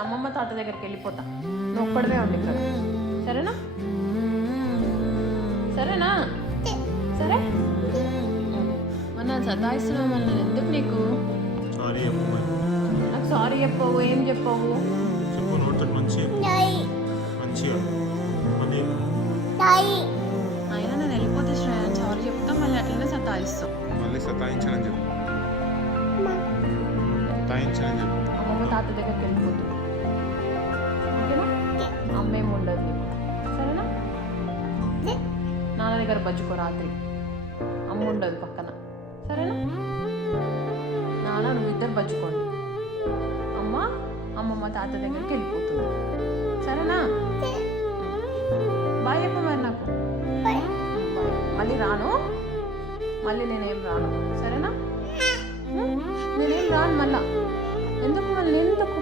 నేను అమ్మమ్మ తాత దగ్గరికి వెళ్ళిపోతా. నువ్వు ఒక్కడవే ఉండి ఇక్కడ, సరేనా? సరేనా? సరే. మన సతాయిస్తున్నావు మళ్ళీ, ఎందుకు నీకు? నాకు సారీ చెప్పవు, ఏం చెప్పవు? అయినా నేను వెళ్ళిపోతే శ్రేయాన్ సారీ చెప్తా, మళ్ళీ అట్లనే సతాయిస్తావు. అమ్మమ్మ తాత దగ్గరికి వెళ్ళిపోతుంది, ఓకేనా? అమ్మేమి ఉండదు నీకు, సరేనా? నాన్న దగ్గర బజ్జుకో రాత్రి, అమ్మ ఉండదు పక్కన, సరేనా? నాన్న నువ్వు ఇద్దరు బజ్జుకోండి, అమ్మమ్మ తాత దగ్గరికి వెళ్ళిపోతుంది, సరేనా? బాయ్ చెప్పు మరి నాకు. బాయ్. మళ్ళీ రాను, మళ్ళీ నేనేం రాను, సరేనా? నేనేం రాను మళ్ళా. ఎందుకు మళ్ళీ ఎందుకు?